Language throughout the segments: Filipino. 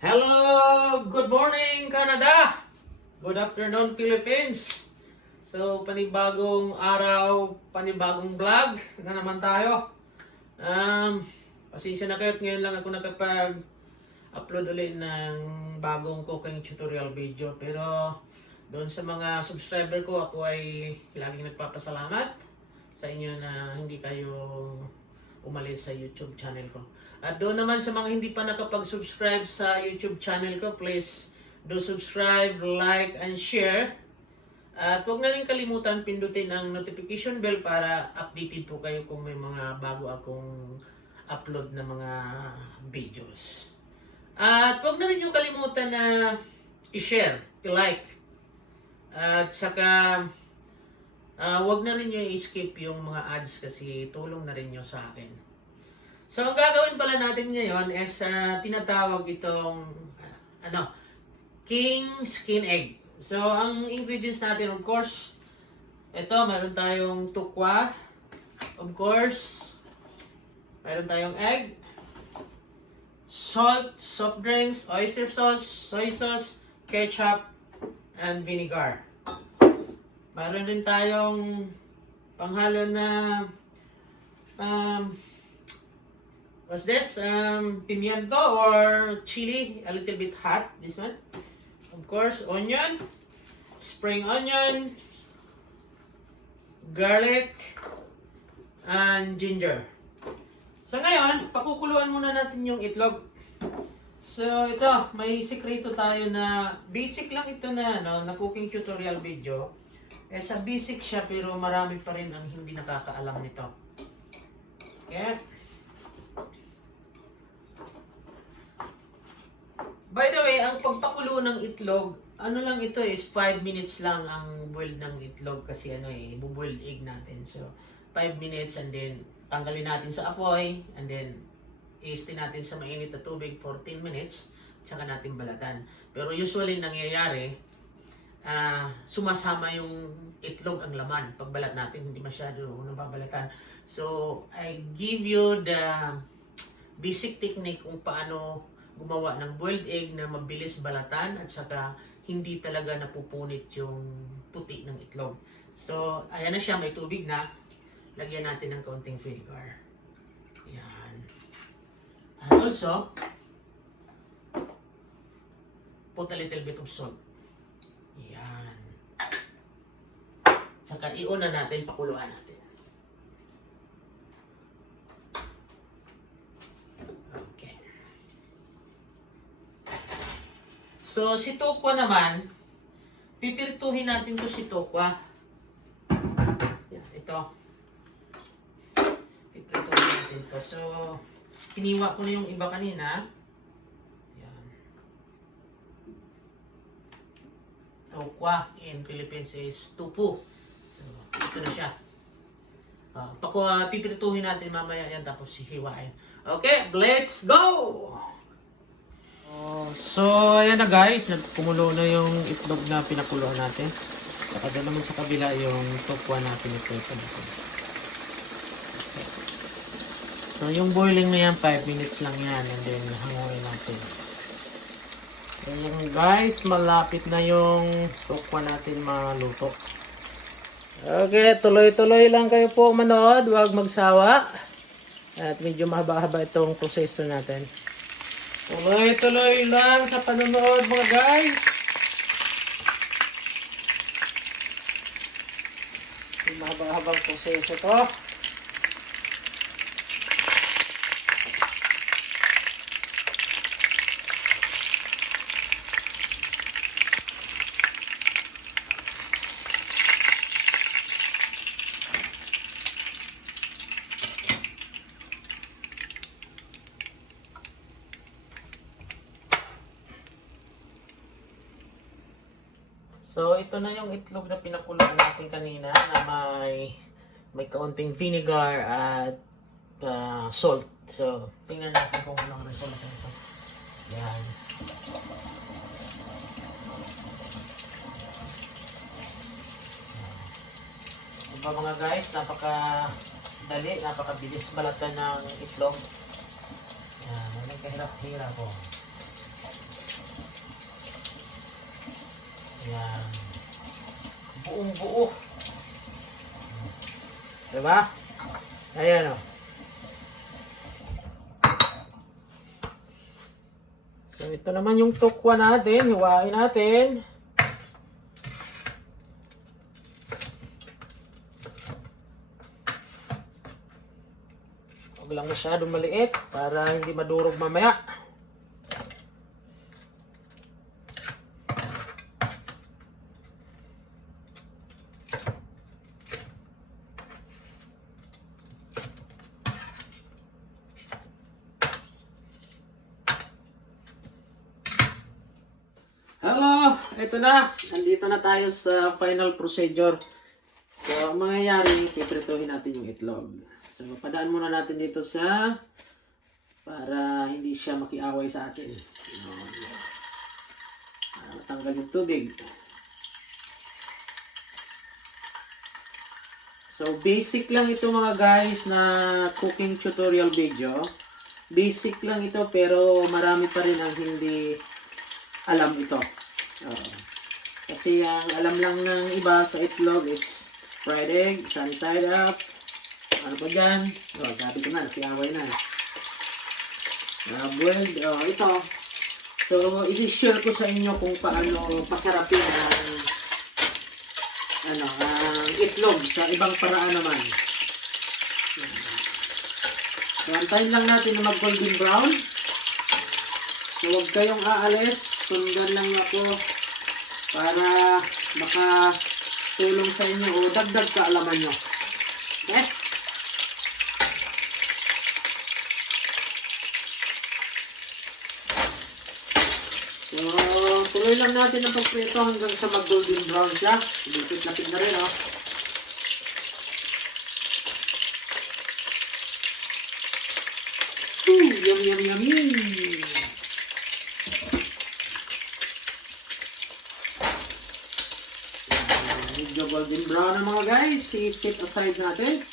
Hello! Good morning, Canada! Good afternoon, Philippines! So, panibagong araw, panibagong vlog na naman tayo. Pasensya na kayo at ngayon lang ako nakapag-upload ulit ng bagong cooking tutorial video. Pero, doon sa mga subscriber ko, ako ay laging nagpapasalamat sa inyo na hindi kayo umalis sa YouTube channel ko. At doon naman sa mga hindi pa nakapag-subscribe sa YouTube channel ko, please do subscribe, like, and share. At huwag na rin kalimutan pindutin ang notification bell para updated po kayo kung may mga bago akong upload na mga videos. At huwag na rin yung kalimutan na i-share, i-like. At saka huwag na rin nyo i-skip yung mga ads kasi tulong na rin nyo sa akin. So, ang gagawin pala natin ngayon is tinatawag itong king skin egg. So, ang ingredients natin, of course, ito, meron tayong tukwa, of course, meron tayong egg, salt, soft drinks, oyster sauce, soy sauce, ketchup, and vinegar. Meron rin tayong panghalo na what's this? Pimiento or chili, a little bit hot, this one. Of course, onion, spring onion, garlic, and ginger. So ngayon, pakukuluan muna natin yung itlog. So ito, may sikreto tayo na basic lang ito na cooking tutorial video. Sa basic siya pero marami pa rin ang hindi nakakaalam nito. Okay? By the way, ang pagpakulo ng itlog, lang ito is 5 minutes lang ang boil ng itlog kasi buboiled egg natin. So, 5 minutes and then tanggalin natin sa apoy and then i-steam natin sa mainit na tubig for 10 minutes at saka natin balatan. Pero usually nangyayari, sumasama yung itlog ang laman. Pag balat natin, hindi masyado nababalatan. So, I give you the basic technique kung paano gumawa ng boiled egg na mabilis balatan at saka hindi talaga napupunit yung puti ng itlog. So, ayan na siya, may tubig na. Lagyan natin ng kaunting vinegar. Ayan. And also, put a little bit of salt. Ayan. Saka iuna natin, pakuluan natin. So, si tokwa naman, pipirtuhin natin to si tokwa. Yan, ito. Pipirtuhin natin ito. So, hiniwa ko na yung iba kanina. Yan. Tokwa in Philippines is tupu. So, ito na siya. Pipirtuhin natin mamaya yan tapos hihiwain. Okay, let's go! So, ayan na guys, nagkumulo na yung itlog na pinakuloan natin. Saka doon naman sa kabila yung tokwa natin ito. Okay. So, yung boiling na yan, 5 minutes lang yan. And then, hanguin natin. Ayan guys, malapit na yung tokwa natin maluto. Okay, tuloy-tuloy lang kayo po manood. Huwag magsawa. At medyo mahaba-haba itong proseso natin. Tuloy-tuloy lang sa panonood mga guys. Mahaba-habang proseso to. So, ito na yung itlog na pinakuloan natin kanina na may kaunting vinegar at salt. So, tingnan natin kung anong result nito. Yan. Diba mga guys, napakadali, napakabilis balatan ng itlog. Yan, may kahirap-hirap po. Yan. Buong buo. Diba? Ayan o. So ito naman yung tukwa natin. Hiwain natin. Huwag lang masyadong maliit para hindi madurog mamaya. Hello! Ito na! Nandito na tayo sa final procedure. So, ang mangyayari, piprituhin natin yung itlog. So, padaan muna natin dito sa para hindi siya makiaway sa atin. Para matanggal yung tubig. So, basic lang ito mga guys na cooking tutorial video. Basic lang ito pero marami pa rin ang hindi alam ito. Kasi ang alam lang ng iba sa itlog is fried egg, sunny side up, ano pa dyan? Sabi ko na, nakiaway na. Boiled, ito. So, isi-share ko sa inyo kung paano pasarapin ang itlog sa ibang paraan naman. So, antayin lang natin na mag-golden brown. So, huwag kayong aalis. Sundan lang ako para makatulong sa inyo o dagdag kaalaman nyo. Okay? So, tuloy lang natin ang pagprito hanggang sa mag-golden brown siya. Lapit na rin, oh. Yum, yum, yummy! Medyo golden brown na mga guys. I-set aside natin.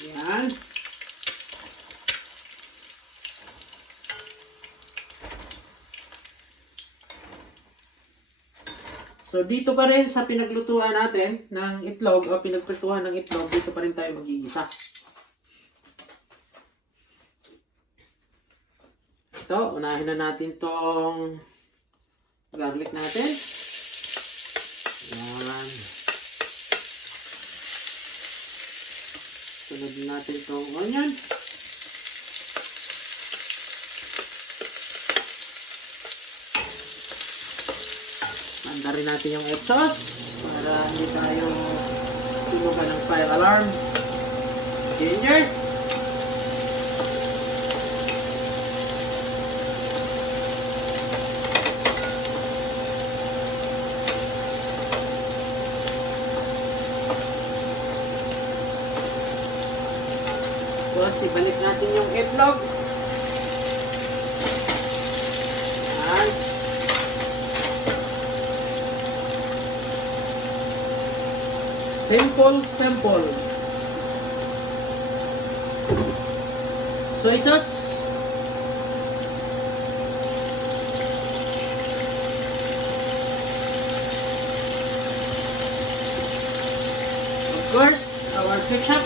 Yan. So, dito pa rin sa pinaglutuan natin ng itlog o pinagprituhan ng itlog, dito pa rin tayo magigisa. Ito, unahin na natin tong garlic natin. Yan. Sunod natin tong onion. Handa rin natin yung egg sauce para hindi tayo tulugan ng fire alarm. Ginger. Tapos ibalik natin yung itlog. Yan. Simple. Soy sauce. Of course, our ketchup.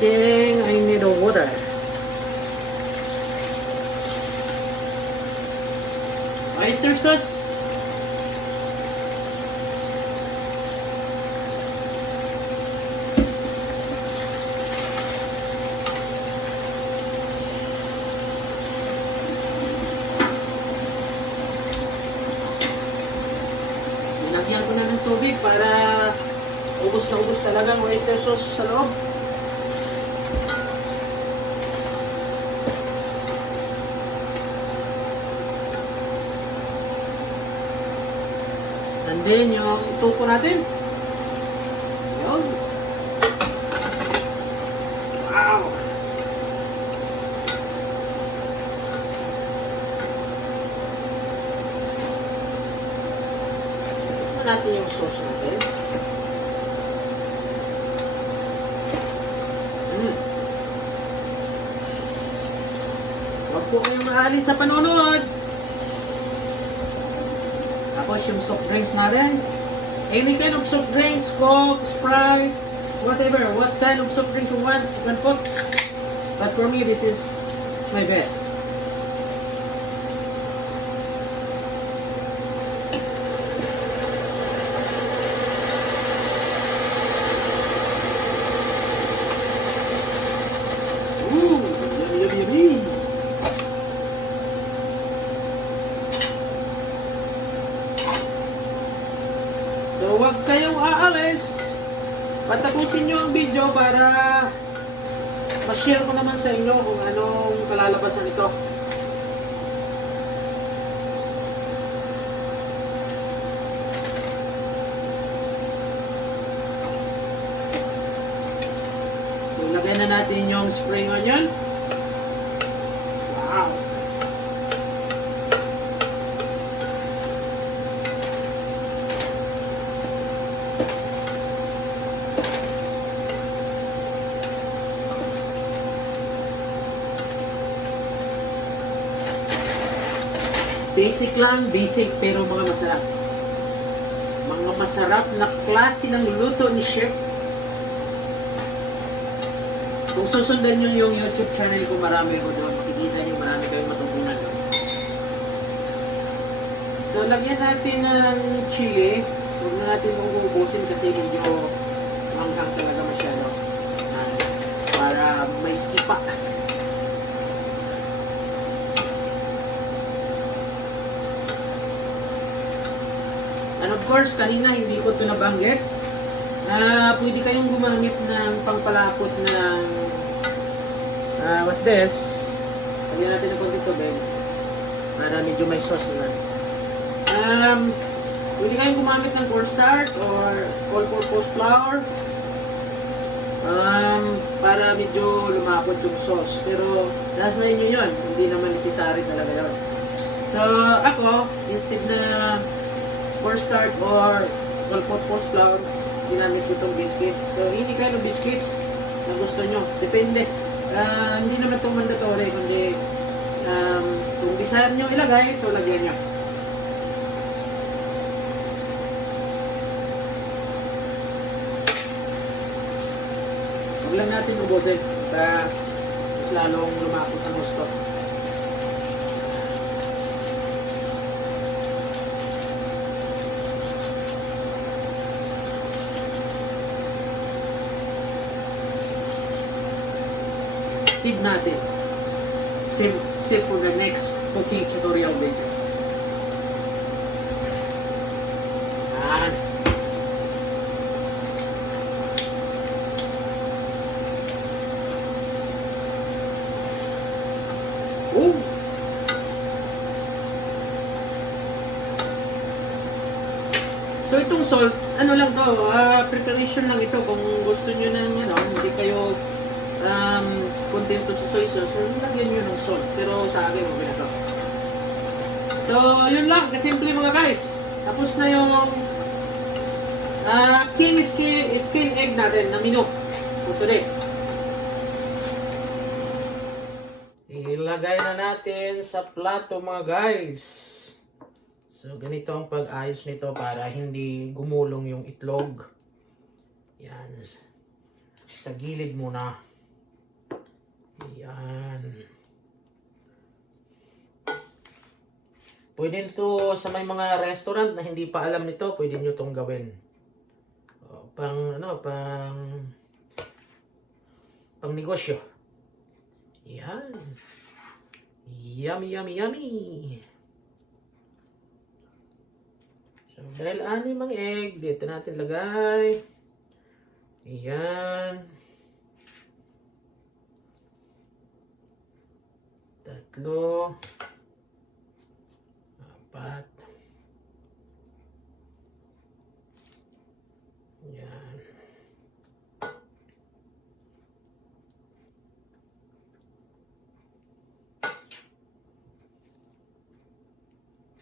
I need a water. Oyster sauce. Nilagyan ko na ng tubig para ubos na ubos talaga ang oyster sauce sa loob. And then, yung tuko natin. Yun. Wow! natin yung sauce natin. Huwag po kayong maalis sa panonood. Tapos yung soft drinks natin. Any kind of soft drinks, Coke, Sprite, whatever. What kind of soft drinks you want, you can put. But for me, this is my best. Ooh, yummy, yummy, yummy. So, huwag kayong aalis. Patapusin nyo ang video para ma-share ko naman sa inyo kung anong kalalabasan ito. So, lagay na natin yung spring onion. Wow! Basic lang, basic pero mga masarap. Mga masarap na klase ng luto ni Chef. Kung susundan nyo yung YouTube channel ko, marami ko doon. Makikita nyo, marami kayong matutunan doon. So, lagyan natin ng chili. Huwag na natin uubusin kasi medyo manghang talaga masyado. Para may sipa. And of course, kanina hindi ko ito nabanggit. Pwede kayong gumamit ng pangpalapot ng what's this? Lagyan natin ng konting tubig para medyo may sauce na. Pwede kayong gumamit ng cornstarch or all-purpose flour para medyo lumapot yung sauce. Pero nasa inyo yun, hindi naman necessary talaga yun. So ako, instead na cornstarch or all-purpose flour, ginamit ko itong biscuits. So, hindi kayo ng biscuits na gusto nyo. Depende. Hindi naman itong mandatory, kundi kung desire nyo ilagay, so lagyan nyo. Huwag lang natin ubusin para mas lalong lumapot ang gusto. Save natin. Save for the next cooking tutorial video. Yan. Oh! So itong salt, ano lang to, preparation lang ito kung gusto nyo ng hindi kayo kontento sa soy sauce, so lagyan nyo ng salt. Pero sa akin, okay na to. So, yun lang. Kasimple mga guys. Tapos na yung king skin egg natin na menu for today. Ilagay na natin sa plato mga guys. So, ganito ang pag-ayos nito para hindi gumulong yung itlog. Yan. Sa gilid muna. Ayan. Pwede nito sa may mga restaurant na hindi pa alam nito, pwede nyo itong gawin. Pang negosyo. Ayan. Yummy, yummy, yummy. So, dahil 6 ang egg, dito natin lagay. Ayan. 3, 4. Yan.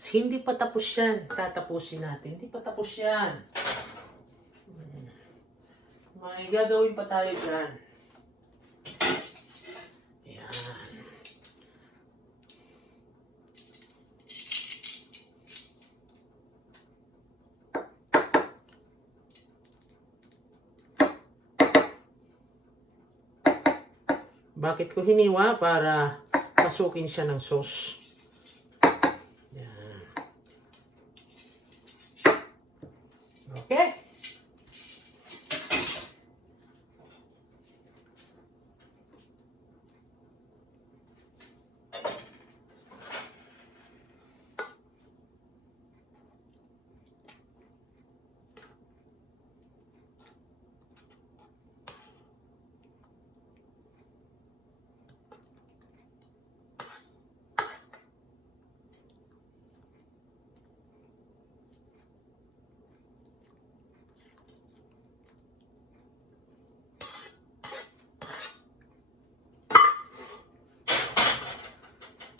Hindi pa tapos yan. Tatapusin natin. Hindi pa tapos yan. May gagawin pa tayo dyan. Yan. Bakit ko hiniwa? Para pasukin siya ng sauce. Yan. Okay.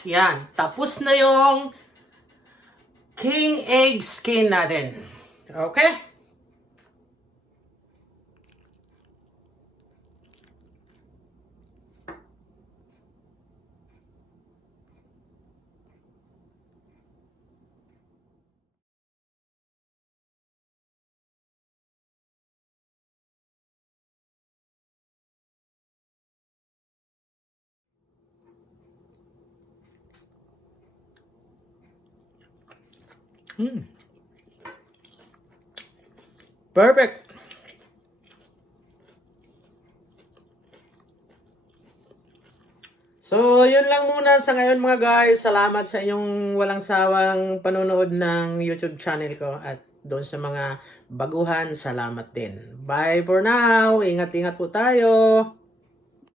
Yan. Tapos na yung king egg skin natin. Okay? Perfect. So, yun lang muna sa ngayon mga guys. Salamat sa inyong walang sawang panonood ng YouTube channel ko. At doon sa mga baguhan, salamat din. Bye for now. Ingat-ingat po tayo.